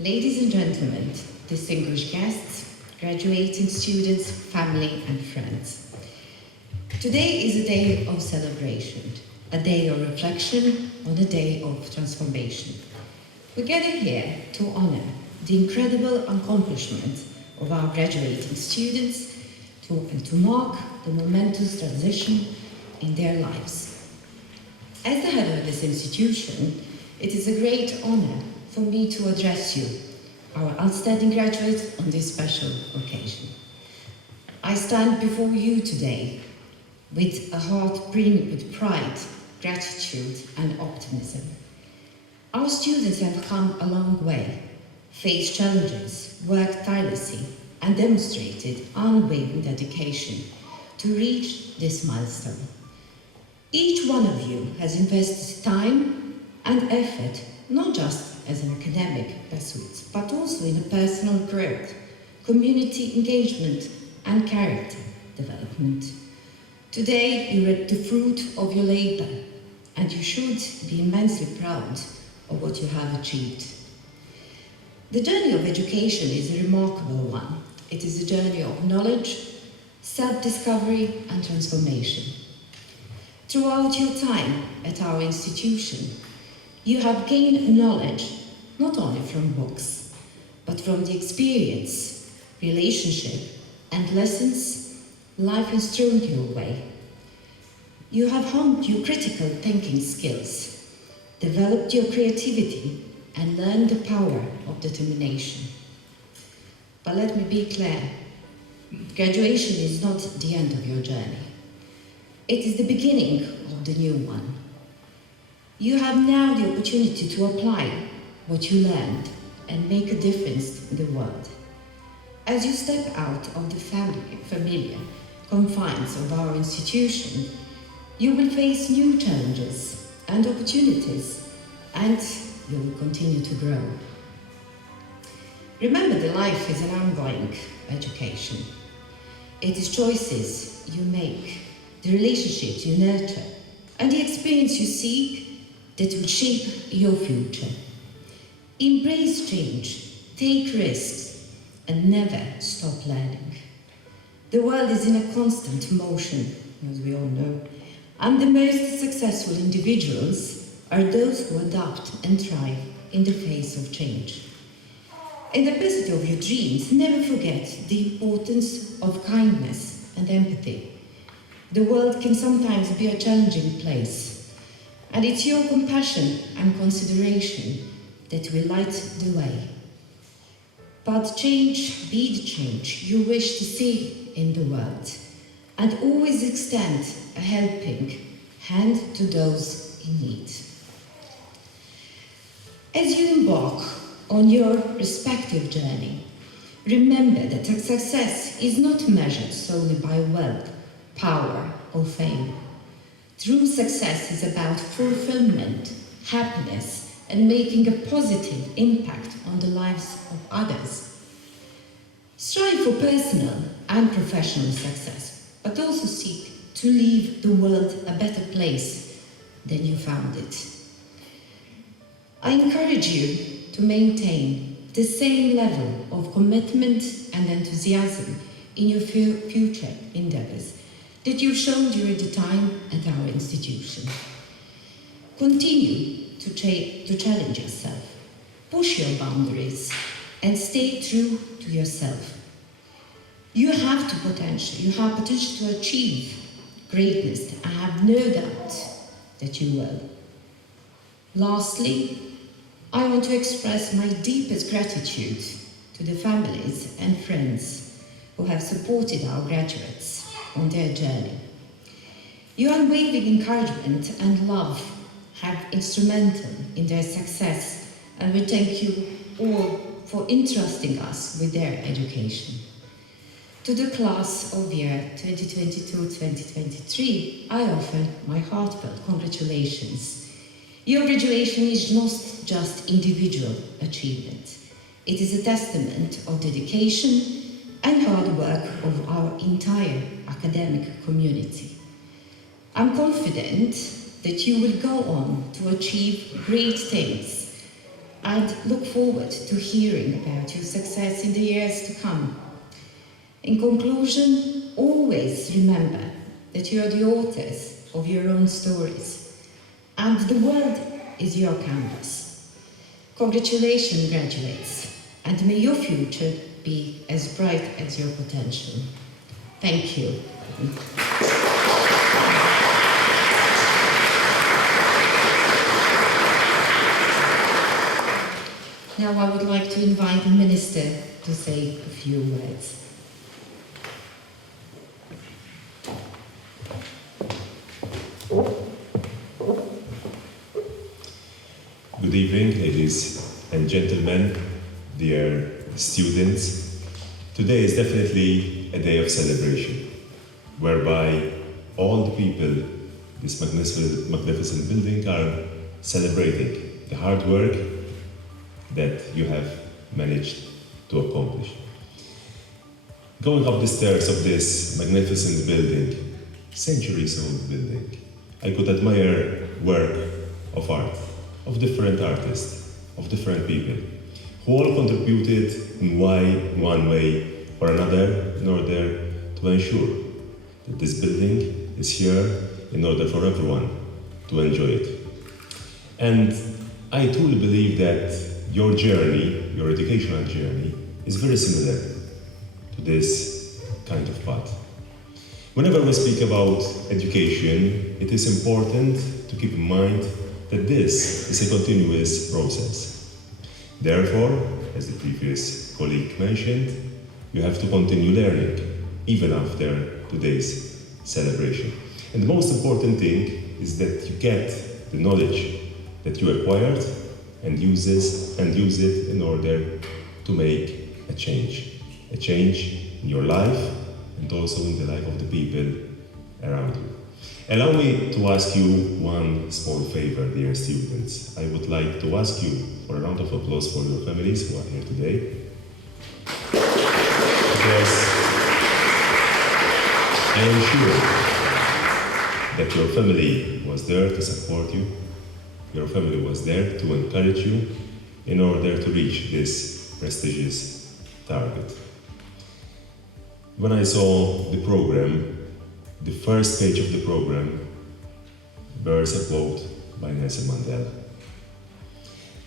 Ladies and gentlemen, distinguished guests, graduating students, family and friends. Today is a day of celebration, a day of reflection, on a day of transformation. We gather here to honor the incredible accomplishments of our graduating students and to mark the momentous transition in their lives. As the head of this institution, it is a great honor for me to address you, our outstanding graduates, on this special occasion. I stand before you today with a heart brimming with pride, gratitude and optimism. Our students have come a long way, faced challenges, worked tirelessly and demonstrated unwavering dedication to reach this milestone. Each one of you has invested time and effort, not just as an academic pursuit, but also in a personal growth, community engagement and character development. Today you reap the fruit of your labour and you should be immensely proud of what you have achieved. The journey of education is a remarkable one. It is a journey of knowledge, self-discovery and transformation. Throughout your time at our institution, you have gained knowledge not only from books, but from the experience, relationship and lessons life has thrown your way. You have honed your critical thinking skills, developed your creativity and learned the power of determination. But let me be clear, graduation is not the end of your journey. It is the beginning of the new one. You have now the opportunity to apply what you learned and make a difference in the world. As you step out of the familiar confines of our institution, you will face new challenges and opportunities, and you will continue to grow. Remember that life is an ongoing education. It is choices you make, the relationships you nurture, and the experience you seek that will shape your future. Embrace change, take risks, and never stop learning. The world is in a constant motion, as we all know, and the most successful individuals are those who adapt and thrive in the face of change. In the pursuit of your dreams, never forget the importance of kindness and empathy. The world can sometimes be a challenging place, and it's your compassion and consideration that will light the way. But change be the change you wish to see in the world, and always extend a helping hand to those in need. As you embark on your respective journey, remember that success is not measured solely by wealth, power or fame. True success is about fulfillment, happiness, and making a positive impact on the lives of others. Strive for personal and professional success, but also seek to leave the world a better place than you found it. I encourage you to maintain the same level of commitment and enthusiasm in your future endeavours that you've shown during the time at our institution. Continue to challenge yourself, push your boundaries, and stay true to yourself. You have potential to achieve greatness. I have no doubt that you will. Lastly, I want to express my deepest gratitude to the families and friends who have supported our graduates on their journey. Your unwavering encouragement and love have been instrumental in their success, and we thank you all for entrusting us with their education. To the class of year 2022-2023, I offer my heartfelt congratulations. Your graduation is not just individual achievement. It is a testament of dedication and hard work of our entire academic community. I'm confident that you will go on to achieve great things and look forward to hearing about your success in the years to come. In conclusion, always remember that you are the authors of your own stories, and the world is your canvas. Congratulations, graduates, and may your future be as bright as your potential. Thank you. Now I would like to invite the Minister to say a few words. Good evening, ladies and gentlemen, dear students. Today is definitely a day of celebration, whereby all the people this magnificent building are celebrating the hard work that you have managed to accomplish. Going up the stairs of this magnificent building, centuries-old building, I could admire work of art, of different artists, of different people, who all contributed in one way or another in order to ensure that this building is here in order for everyone to enjoy it. And I truly believe that your journey, your educational journey, is very similar to this kind of path. Whenever we speak about education, it is important to keep in mind that this is a continuous process. Therefore, as the previous colleague mentioned, you have to continue learning, even after today's celebration. And the most important thing is that you get the knowledge that you acquired and use it in order to make a change in your life and also in the life of the people around you. Allow me to ask you one small favor, dear students. I would like to ask you for a round of applause for your families who are here today. Because I am sure that your family was there to support you. Your family was there to encourage you in order to reach this prestigious target. When I saw the program, the first page of the program bears a quote by Nelson Mandela.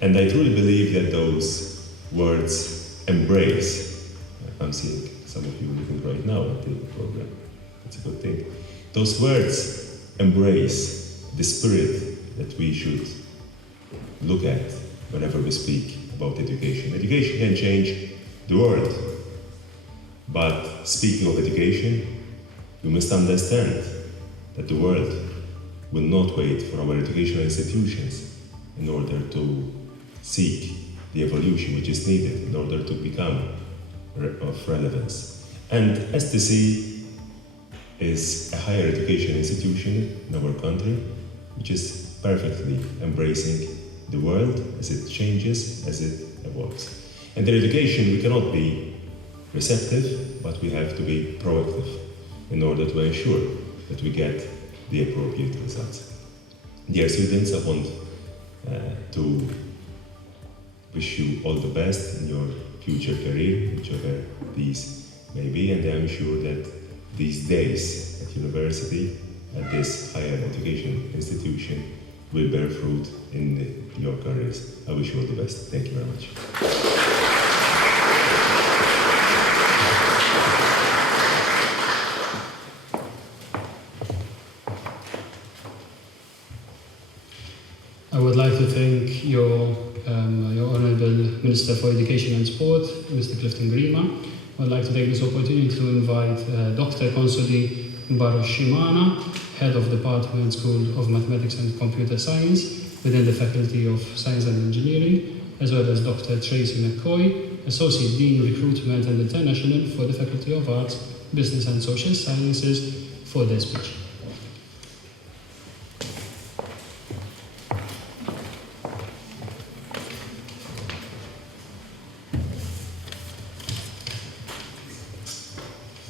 And I truly believe that those words embrace, I'm seeing some of you looking right now at the program, that's a good thing. Those words embrace the spirit that we should look at whenever we speak about education. Education can change the world, but speaking of education, we must understand that the world will not wait for our educational institutions in order to seek the evolution which is needed in order to become of relevance. And STC is a higher education institution in our country which is perfectly embracing the world as it changes, as it evolves. And in education we cannot be receptive, but we have to be proactive in order to ensure that we get the appropriate results. Dear students, I want to wish you all the best in your future career, whichever these may be, and I'm sure that these days at university, at this higher education institution, will bear fruit in your careers. I wish you all the best. Thank you very much. I would like to thank your Honourable Minister for Education and Sport, Mr. Clifton Grima. I would like to take this opportunity to invite Dr. Consoli Baroshimana, Head of Department School of Mathematics and Computer Science within the Faculty of Science and Engineering, as well as Dr. Tracy McCoy, Associate Dean Recruitment and International for the Faculty of Arts, Business and Social Sciences, for their speech.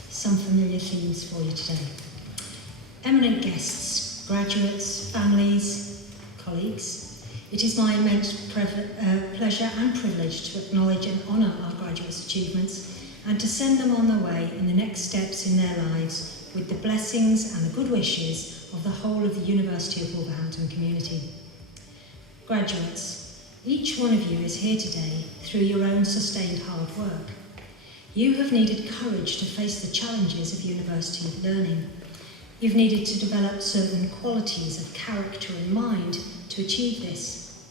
Some familiar themes for you today. Eminent guests, graduates, families, colleagues, it is my immense pleasure and privilege to acknowledge and honour our graduates' achievements and to send them on their way in the next steps in their lives with the blessings and the good wishes of the whole of the University of Wolverhampton community. Graduates, each one of you is here today through your own sustained hard work. You have needed courage to face the challenges of university learning. You've needed to develop certain qualities of character and mind to achieve this.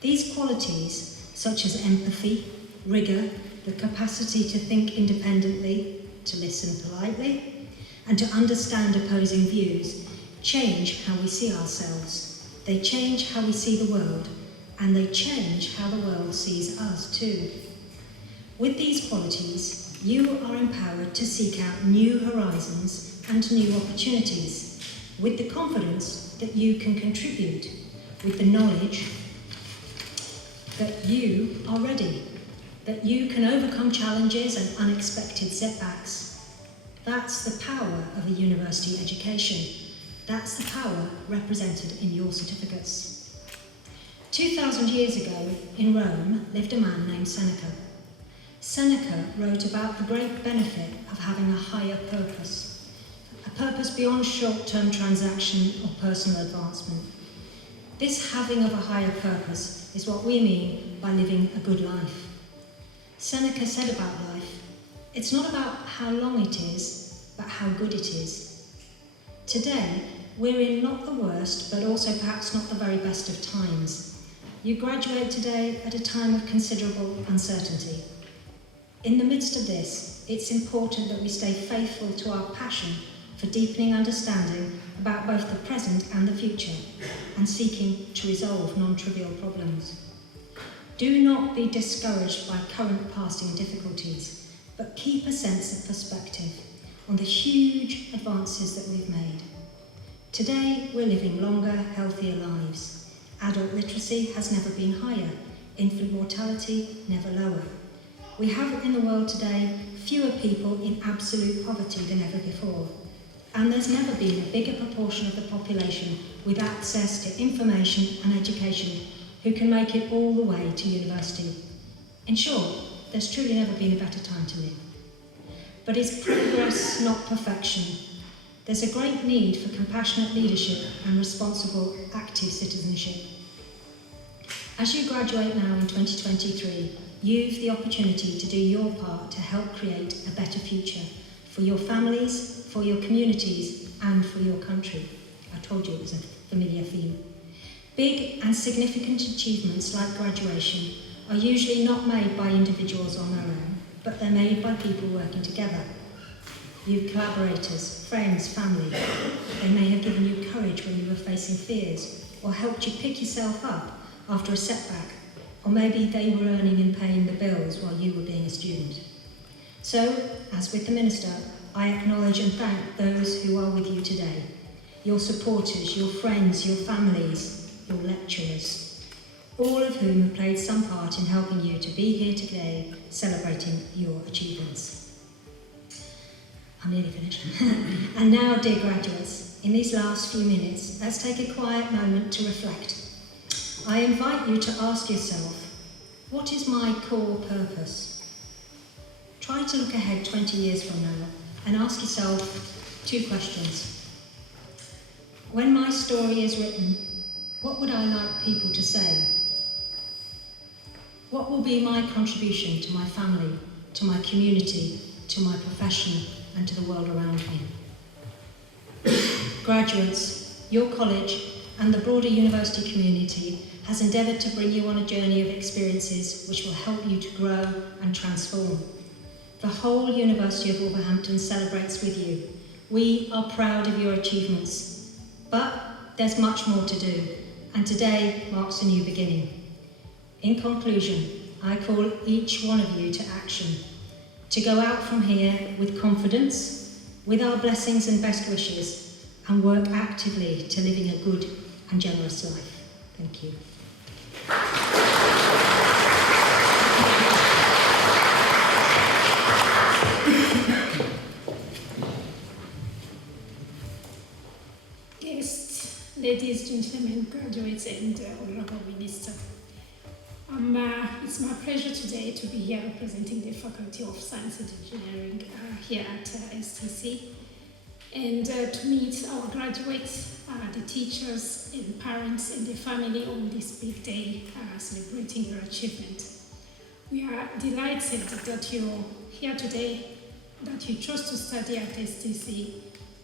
These qualities, such as empathy, rigour, the capacity to think independently, to listen politely, and to understand opposing views, change how we see ourselves. They change how we see the world, and they change how the world sees us too. With these qualities, you are empowered to seek out new horizons and new opportunities, with the confidence that you can contribute, with the knowledge that you are ready, that you can overcome challenges and unexpected setbacks. That's the power of a university education. That's the power represented in your certificates. 2,000 years ago, in Rome, lived a man named Seneca. Seneca wrote about the great benefit of having a higher purpose, a purpose beyond short-term transaction or personal advancement. This having of a higher purpose is what we mean by living a good life. Seneca said about life, it's not about how long it is, but how good it is. Today, we're in not the worst, but also perhaps not the very best of times. You graduate today at a time of considerable uncertainty. In the midst of this, it's important that we stay faithful to our passion for deepening understanding about both the present and the future, and seeking to resolve non-trivial problems. Do not be discouraged by current passing difficulties, but keep a sense of perspective on the huge advances that we've made. Today, we're living longer, healthier lives. Adult literacy has never been higher, infant mortality never lower. We have in the world today fewer people in absolute poverty than ever before. And there's never been a bigger proportion of the population with access to information and education who can make it all the way to university. In short, there's truly never been a better time to live. But it's progress, not perfection. There's a great need for compassionate leadership and responsible, active citizenship. As you graduate now in 2023, you've the opportunity to do your part to help create a better future for your families, for your communities, and for your country. I told you it was a familiar theme. Big and significant achievements like graduation are usually not made by individuals on their own, but they're made by people working together. You collaborators, friends, family. They may have given you courage when you were facing fears, or helped you pick yourself up after a setback, or maybe they were earning and paying the bills while you were being a student. So, as with the Minister, I acknowledge and thank those who are with you today, your supporters, your friends, your families, your lecturers, all of whom have played some part in helping you to be here today celebrating your achievements. I'm nearly finished. And now, dear graduates, in these last few minutes, let's take a quiet moment to reflect. I invite you to ask yourself, what is my core purpose? Try to look ahead 20 years from now and ask yourself 2 questions. When my story is written, what would I like people to say? What will be my contribution to my family, to my community, to my profession, and to the world around me? Graduates, your college and the broader university community has endeavoured to bring you on a journey of experiences which will help you to grow and transform. The whole University of Wolverhampton celebrates with you. We are proud of your achievements, but there's much more to do, and today marks a new beginning. In conclusion, I call each one of you to action, to go out from here with confidence, with our blessings and best wishes, and work actively to living a good and generous life. Thank you. Guests, ladies, gentlemen, graduates, and honorable minister. It's my pleasure today to be here representing the Faculty of Science and Engineering here at STC, and to meet our graduates, the teachers and parents and their family on this big day celebrating your achievement. We are delighted that you're here today, that you chose to study at STC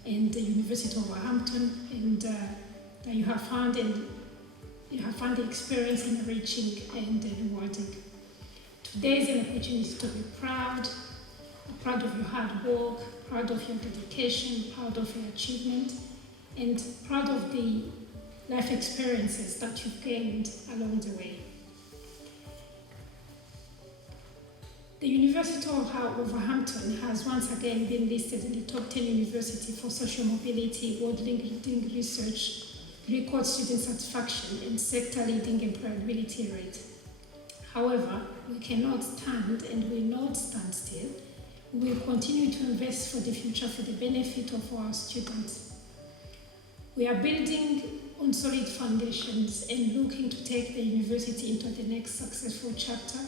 and the University of Wolverhampton, and that you have found the experience enriching and rewarding. Today is an opportunity to be proud of your hard work, proud of your dedication, proud of your achievement, and proud of the life experiences that you've gained along the way. The University of Wolverhampton has once again been listed in the top 10 university for social mobility, world-leading research, record student satisfaction, and sector-leading employability rate. However, we cannot stand and will not stand still. We will continue to invest for the future for the benefit of our students. We are building on solid foundations and looking to take the university into the next successful chapter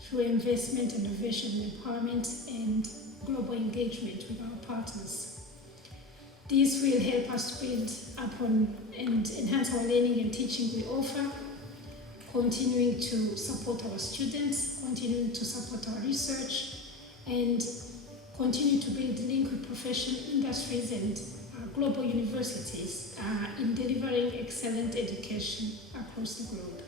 through investment, innovation, empowerment, and global engagement with our partners. This will help us to build upon and enhance our learning and teaching we offer, continuing to support our students, continuing to support our research, and continue to build link with professional industries and global universities in delivering excellent education across the globe.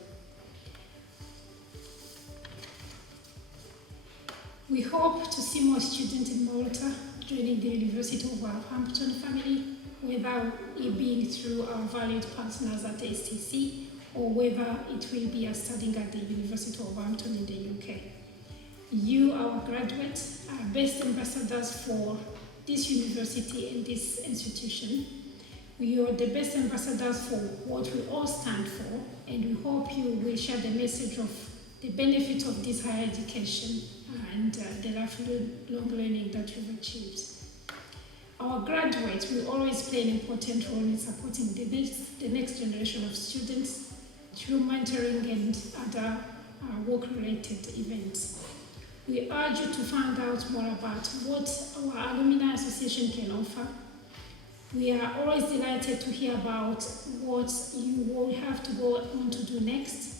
We hope to see more students in Malta joining the University of Wolverhampton family, whether it being through our valued partners at STC or whether it will be studying at the University of Wolverhampton in the UK. You, our graduates, are best ambassadors for this university and this institution. You are the best ambassadors for what we all stand for, and we hope you will share the message of the benefit of this higher education and the lifelong learning that you've achieved. Our graduates will always play an important role in supporting the next generation of students through mentoring and other work-related events. We urge you to find out more about what our Alumni Association can offer. We are always delighted to hear about what you will have to go on to do next,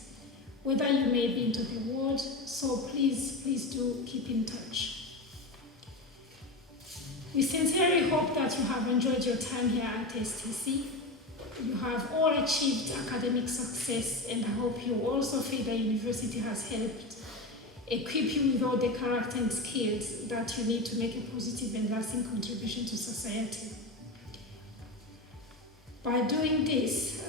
whether you may be into the world, so please do keep in touch. We sincerely hope that you have enjoyed your time here at STC. You have all achieved academic success, and I hope you also feel the university has helped equip you with all the character and skills that you need to make a positive and lasting contribution to society. By doing this,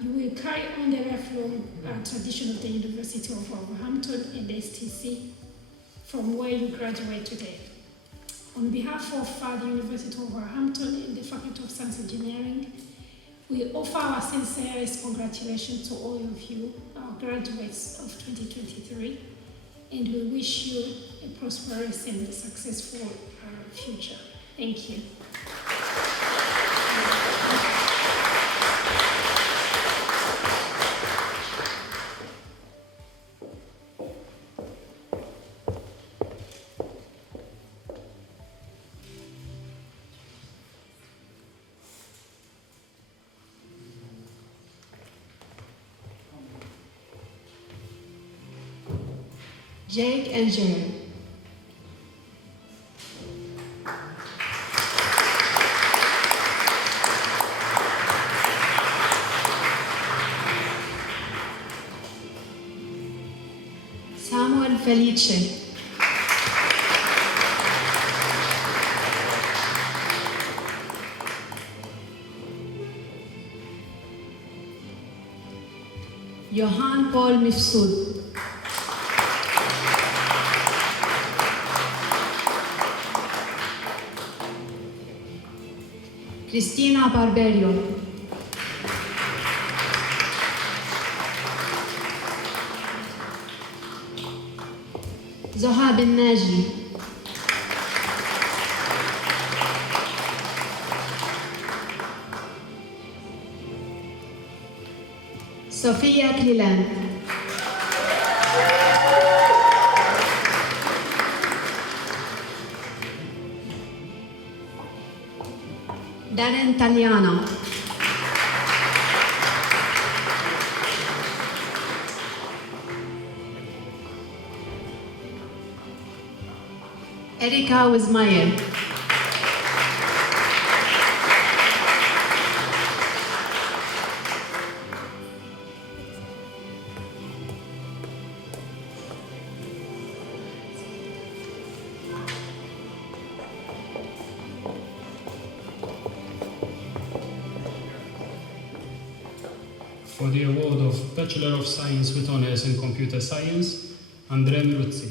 you will carry on the lifelong tradition of the University of Wolverhampton and STC from where you graduate today. On behalf of the University of Wolverhampton and the Faculty of Science and Engineering, we offer our sincerest congratulations to all of you, our graduates of 2023, and we wish you a prosperous and successful future. Thank you. Jake and Jared. Samuel Felice. Johan Paul Mifsud. Cristina Barberio. Zohab الناجي. صفية كليلان. Darren Tagliano. Erika Wismayer. For the award of Bachelor of Science with Honours in Computer Science, Andre Miruzzi.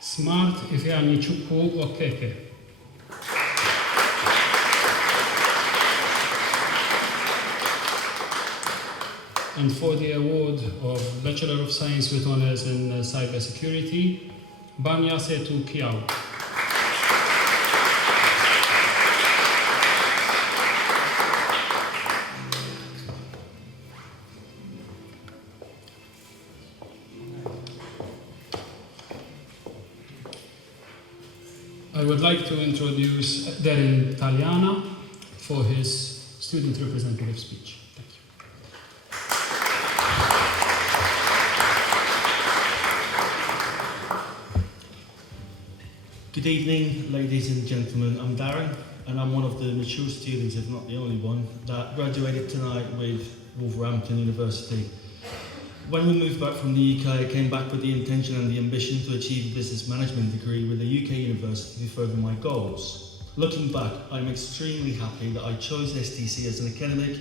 Smart Ifeanyi Chukwu Okeke. And for the award of Bachelor of Science with Honours in Cybersecurity, Banya Setu Kiao. I would like to introduce Darren Tagliano for his student representative speech. Thank you. Good evening, ladies and gentlemen. I'm Darren, and I'm one of the mature students, if not the only one, that graduated tonight with Wolverhampton University. When we moved back from the UK, I came back with the intention and the ambition to achieve a business management degree with a UK university to further my goals. Looking back, I'm extremely happy that I chose STC as an academic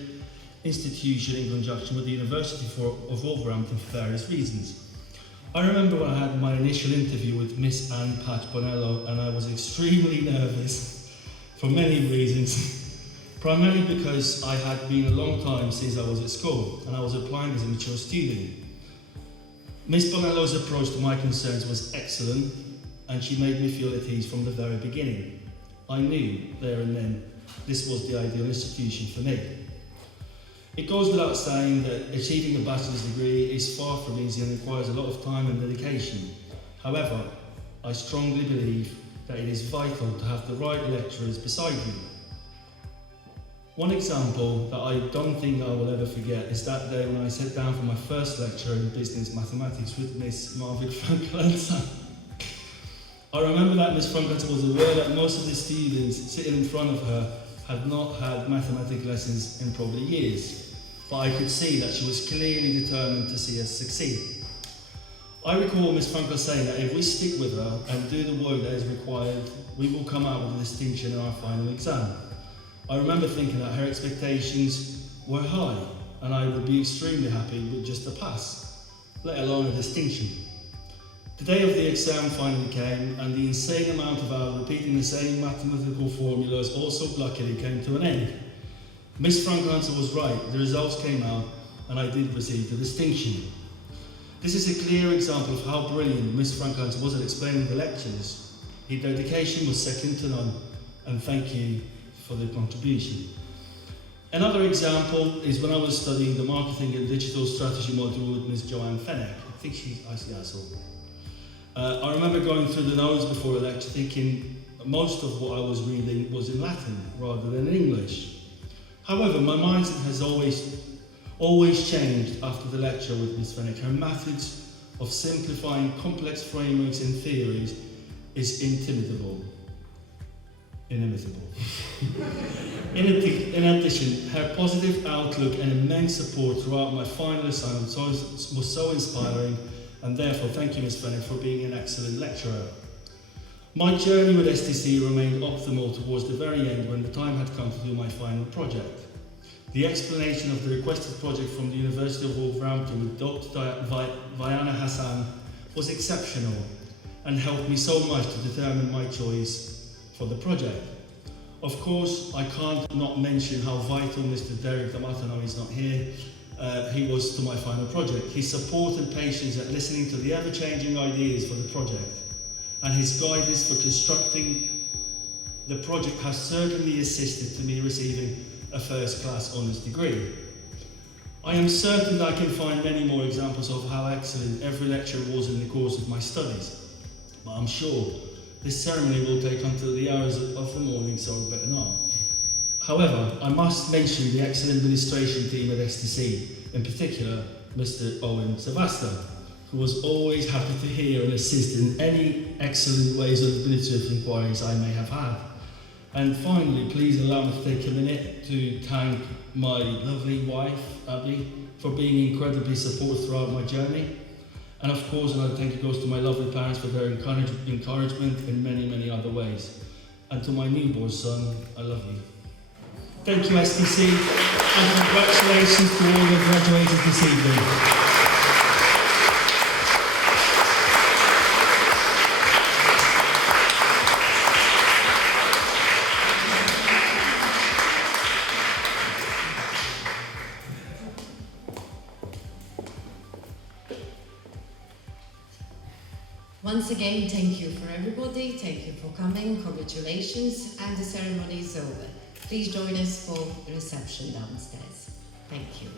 institution in conjunction with the University of Wolverhampton for various reasons. I remember when I had my initial interview with Miss Anne Patch Bonello, and I was extremely nervous for many reasons. Primarily because I had been a long time since I was at school and I was applying as a mature student. Miss Bonello's approach to my concerns was excellent, and she made me feel at ease from the very beginning. I knew there and then this was the ideal institution for me. It goes without saying that achieving a bachelor's degree is far from easy and requires a lot of time and dedication. However, I strongly believe that it is vital to have the right lecturers beside you. One example that I don't think I will ever forget is that day when I sat down for my first lecture in business mathematics with Miss Marvick Franklin. I remember that Miss Franklin was aware that most of the students sitting in front of her had not had mathematics lessons in probably years, but I could see that she was clearly determined to see us succeed. I recall Miss Franklin saying that if we stick with her and do the work that is required, we will come out with a distinction in our final exam. I remember thinking that her expectations were high, and I would be extremely happy with just a pass, let alone a distinction. The day of the exam finally came, and the insane amount of hours repeating the same mathematical formulas also luckily came to an end. Miss Franklin was right, the results came out, and I did receive the distinction. This is a clear example of how brilliant Miss Franklin was at explaining the lectures. Her dedication was second to none, and thank you for the contribution. Another example is when I was studying the marketing and digital strategy module with Ms. Joanne Fenech. I think I saw. I remember going through the notes before a lecture thinking most of what I was reading was in Latin rather than in English. However, my mindset has always changed after the lecture with Ms. Fenech. Her methods of simplifying complex frameworks and theories is inimitable. In addition, her positive outlook and immense support throughout my final assignment was so inspiring, and therefore thank you, Ms. Fenech, for being an excellent lecturer. My journey with STC remained optimal towards the very end when the time had come to do my final project. The explanation of the requested project from the University of Wolverhampton with Dr. Viana Hassan was exceptional and helped me so much to determine my choice for the project. Of course, I can't not mention how vital Mr. Derek D'Amato, he's not here, he was to my final project. His support and patience at listening to the ever-changing ideas for the project, and his guidance for constructing the project has certainly assisted to me receiving a first-class honours degree. I am certain that I can find many more examples of how excellent every lecture was in the course of my studies, but I'm sure this ceremony will take until the hours of the morning, so I better not. However, I must mention the excellent administration team at STC, in particular Mr. Owen Savasta, who was always happy to hear and assist in any excellent ways of administrative inquiries I may have had. And finally, please allow me to take a minute to thank my lovely wife, Abby, for being incredibly supportive throughout my journey. And of course, another thank you goes to my lovely parents for their encouragement in many, many other ways. And to my newborn son, I love you. Thank you, STC, and congratulations to all the graduates this evening. Once again, thank you for everybody, thank you for coming, congratulations, and the ceremony is over. Please join us for the reception downstairs. Thank you.